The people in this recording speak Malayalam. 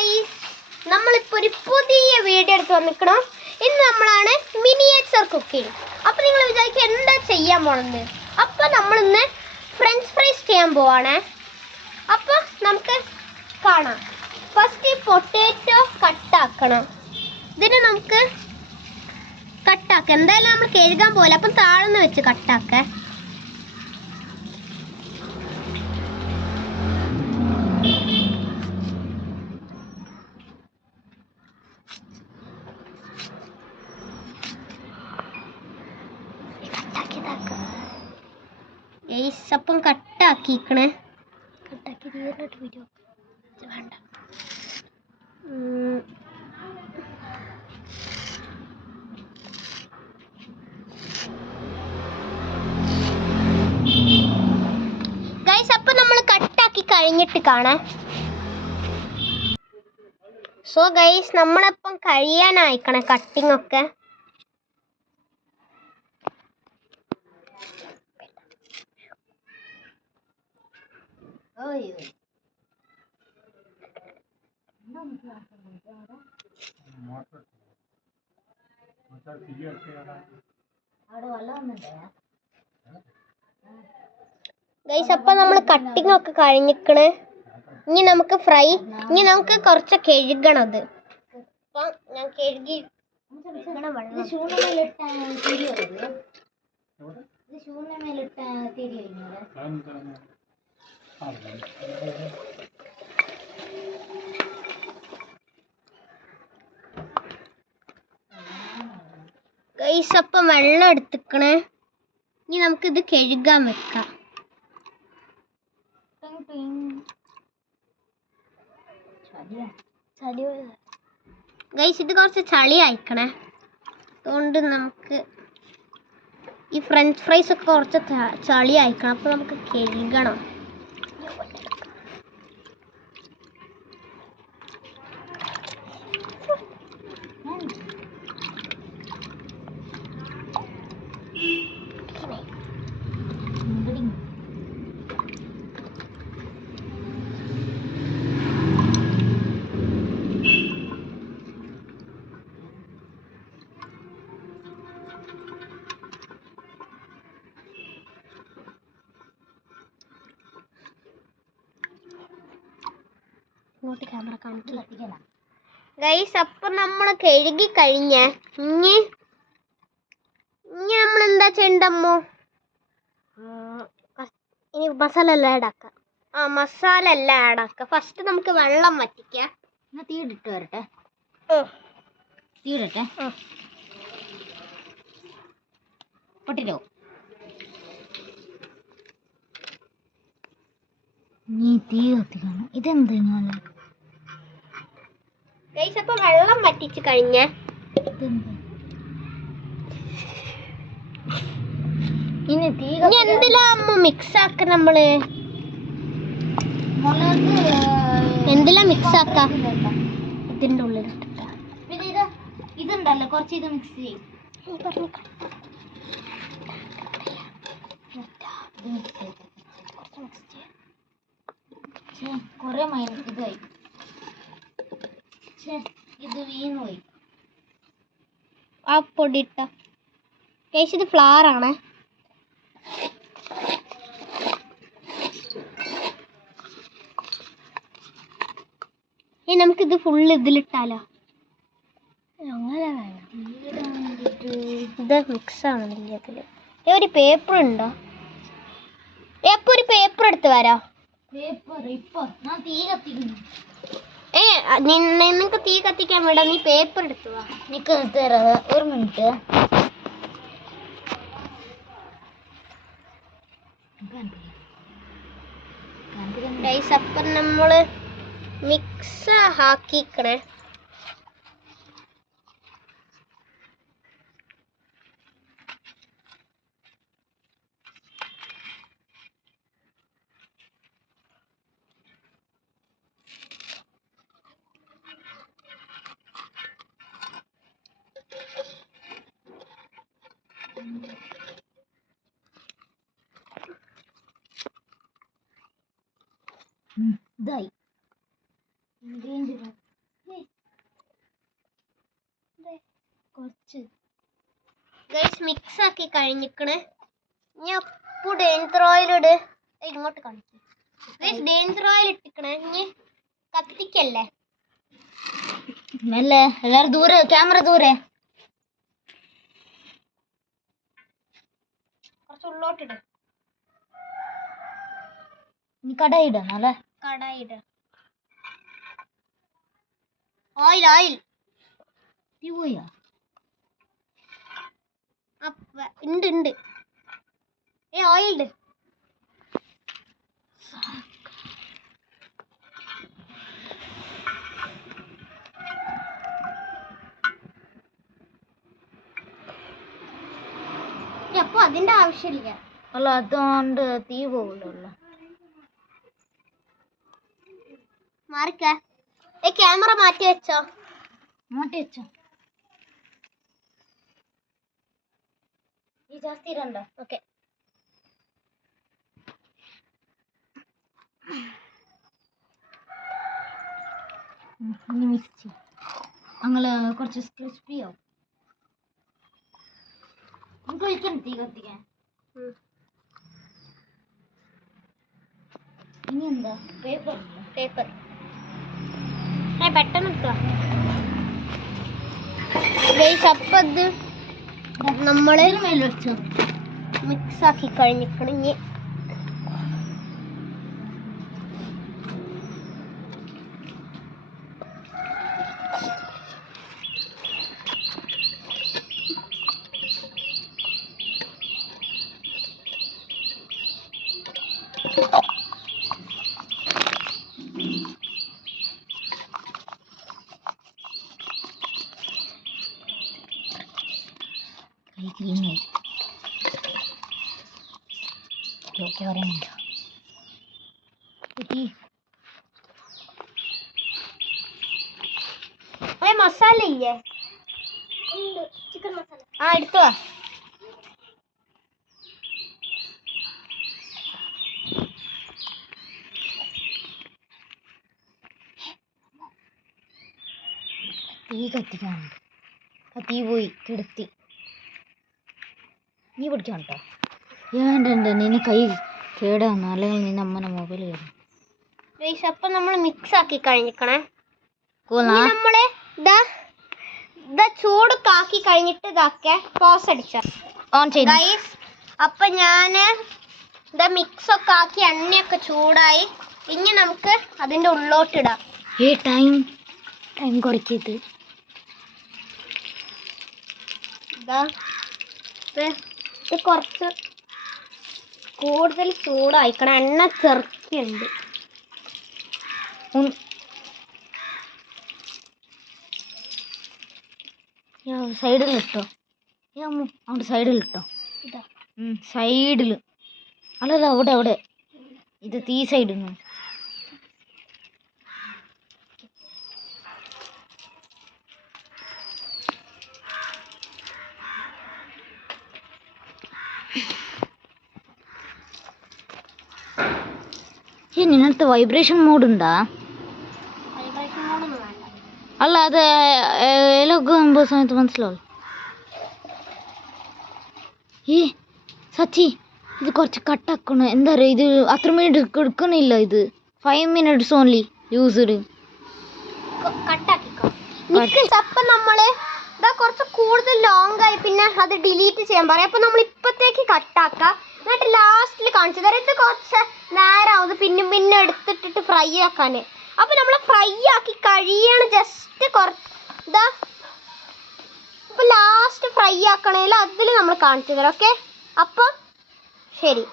ഗൈസ്, നമ്മളിപ്പോൾ ഒരു പുതിയ വീഡിയോ എടുത്ത് വന്നിരിക്കണം. ഇന്ന് നമ്മളാണ് മിനിയേച്ചർ കുക്കിംഗ്. അപ്പോൾ നിങ്ങൾ വിചാരിക്കും എന്താ ചെയ്യാൻ പോണെന്ന്. അപ്പോൾ നമ്മളിന്ന് ഫ്രഞ്ച് ഫ്രൈസ് ചെയ്യാൻ പോവാണ്. അപ്പോൾ നമുക്ക് കാണാം. ഫസ്റ്റ് പൊട്ടാറ്റോ കട്ടാക്കണം. ഇതിന് നമുക്ക് കട്ടാക്കാം. എന്തായാലും നമ്മൾ കഴുകാൻ പോലെ, അപ്പം താഴ്ന്ന് വെച്ച് കട്ടാക്കാം. അപ്പം കട്ടാക്കിക്കണേ. കട്ടാക്കി തീർന്നിട്ട് വീഡിയോ വേണ്ട. ഗൈസ്, അപ്പം നമ്മൾ കട്ടാക്കി കഴിഞ്ഞിട്ട് കാണാം. സോ ഗൈസ്, നമ്മളിപ്പം കഴിയാനായിക്കണേ കട്ടിങ് ഒക്കെ. ഗൈസ്, അപ്പം നമ്മൾ കട്ടിങ് ഒക്കെ കഴിഞ്ഞിക്കണ്. ഇനി നമുക്ക് കുറച്ച് കഴുകണം. അത് അപ്പം ഞാൻ കഴുകി ഗൈസ്, അപ്പം വെള്ളം എടുത്തിക്കണേ. ഇനി നമുക്കിത് കഴുകാൻ വെക്കാം. ഗൈസ്, ഇത് കുറച്ച് ചളി അയക്കണേ. അതുകൊണ്ട് നമുക്ക് ഈ ഫ്രഞ്ച് ഫ്രൈസ് ഒക്കെ കുറച്ച് ചളി അയക്കണം. അപ്പോൾ നമുക്ക് കഴുകണം. ക്യാമറ കാണിക്കണം. ഗൈസ്, അപ്പം നമ്മൾ കഴുകി കഴിഞ്ഞ ഇനി നമ്മൾ എന്താ ചെയ്യണ്ടമ്മോ? ഇനി മസാല എല്ലാം ആഡാക്കാം. മസാല എല്ലാം ആഡാക്കാം. ഫസ്റ്റ് നമുക്ക് വെള്ളം വറ്റിക്കാം. തീയിട്ടിട്ട് വരട്ടെ. തീയിടട്ടെ. പൊട്ടിട്ടോ. നീ തീ കത്തിക്കണം. ഇതെന്താ ഗൈസ്, അപ്പം വെള്ളം വറ്റിച്ച് കഴിഞ്ഞ ഇനി എന്തെല്ലാം മിക്സ് ആക്ക. നമ്മള് എന്തെല്ലാം മിക്സ് ആക്ക. ഇതിന്റെ ഉള്ളിൽ പിന്നെ ഇതുണ്ടല്ലോ, കുറച്ച് ഇത് മിക്സ് ചെയ്യും. കൊറേ ഇതായി. ഇത് വീണുപോയി. ആ പൊടിയിട്ട കേസ്, ഇത് ഫ്ലവർ ആണ്. ഇനി നമുക്കിത് ഫുള്ള് ഇതിലിട്ടാലോ? അങ്ങനെ വേണം. ഇത് മിക്സ് ആണെന്നില്ല ഇതില്. ഒരു പേപ്പർ ഉണ്ടോ? ഒരു പേപ്പർ എടുത്ത് വരാം. നിനക്ക് തീ കത്തിക്കാൻ വേണ്ട. നീ പേപ്പർ എടുത്തു വാ. നിക്ക് തരാം, ഒരു മിനിറ്റ്. ഗൈസ്, അപ്പം നമ്മള് മിക്സ് ആക്കിക്കണേ. ഇതായി. ഗൈസ് മിക്സ് ആക്കി കഴിഞ്ഞിക്കണ്. ഇനി അപ്പു ഡേഞ്ചർ ഓയിൽ ഇട്. ഇങ്ങോട്ട് കാണിക്കും. ഗൈസ് ഡേഞ്ചർ ഓയിൽ ഇട്ടിക്കണേ. ഇനി കത്തിക്കല്ലേ. മെല്ലെ എല്ലാരും ദൂരെ, ക്യാമറ ദൂരെ. കുറച്ച് ഉള്ളോട്ടിട്. നീ കടായി ഇടണം അല്ലേ? കടായി ഇട്. ഓയിൽ ഓയിൽ തീ പോയാ? ഉണ്ട് ഉണ്ട്. ഓയിൽ ഇട്. അപ്പൊ അതിന്റെ ആവശ്യമില്ല. അല്ല അതുകൊണ്ട് തീ പോകില്ലല്ലോ. മാറിക്ക. ക്യാമറ മാറ്റി വെച്ചോ. മാറ്റി വെച്ചോ. ഈ ജാസ്തി ഇടണ്ട. ഓക്കെ. ഇനി മിക്സ് ചെയ്യും. ഞങ്ങള് കുറച്ച് ക്രിസ്പി ആവും. നമുക്ക് ഒഴിക്കണം തീ കത്തിക്കാൻ. ഇനി എന്താ? പേപ്പർ പേപ്പർ പെട്ടെന്ന് അപ്പത് നമ്മള് മേലെ വെച്ചോ. മിക്സ് ആക്കി കഴിഞ്ഞിക്കണം. ഇനി മസാല ഇല്ലേ? ചിക്കൻ മസാല. എടുത്തോ. തീ കത്തിക്കാനുണ്ട്. തീ പോയി കെടുത്തി. നീ പിടിക്കാൻ കേട്ടോ. വേണ്ട, നിന്നെ കൈ കേടാന്ന്, അല്ലെങ്കിൽ നിന്നെ അമ്മനെ മൊബൈൽ കേടും. അപ്പൊ നമ്മൾ മിക്സ് ആക്കി കഴിഞ്ഞിക്കണേ. നമ്മള് ഇതാ ചൂട് കാക്കി കഴിഞ്ഞിട്ട് ഇതാക്കെ പോസ് അടിച്ച ഓൺ ചെയ്ത്. അപ്പൊ ഞാന് ഇതാ മിക്സ് ഒക്കെ ആക്കി എണ്ണയൊക്കെ ചൂടായി. ഇനി നമുക്ക് അതിന്റെ ഉള്ളോട്ടിടാം. ടൈം കുറയ്ക്കത്. ഇത് കുറച്ച് കൂടുതൽ ചൂടായിക്കണം. എണ്ണ ചെറുക്കുണ്ട്. സൈഡിലിട്ടോ. അവിടെ സൈഡിലിട്ടോ. സൈഡിൽ അല്ലത് അവിടെ ഇത് തീ സൈഡിൽ നിന്ന്. നിനടുത്ത് വൈബ്രേഷൻ മോഡ് ഉണ്ടാ? അല്ല അത് ഏലൊക്കെ ആകുമ്പോൾ സമയത്ത് മനസ്സിലാവും. സച്ചി ഇത് കുറച്ച് കട്ടാക്കണം. എന്താ പറയുക, ഇത് അത്ര മിനിറ്റ് എടുക്കണില്ല. ഇത് 5 minutes ഓൺലി യൂസ്ഡ്. അപ്പം നമ്മള് ഇതാ കുറച്ച് കൂടുതൽ ലോങ് ആയി. പിന്നെ അത് ഡിലീറ്റ് ചെയ്യാൻ പറയാം. അപ്പൊ നമ്മൾ ഇപ്പത്തേക്ക് കട്ടാക്കാം. എന്നിട്ട് ലാസ്റ്റിൽ കാണിച്ചു തരാം. ഇത് കുറച്ച് നേരമാവും പിന്നെ എടുത്തിട്ടിട്ട് ഫ്രൈ ആക്കാന്. അപ്പൊ നമ്മൾ ഫ്രൈ ആക്കി കഴിയാണ്. ജസ്റ്റ് ഇതാ ഇപ്പൊ ലാസ്റ്റ് ഫ്രൈ ആക്കണേൽ അതിൽ നമ്മൾ കാണിച്ചു തരാം. ഓക്കെ, അപ്പൊ ശരി.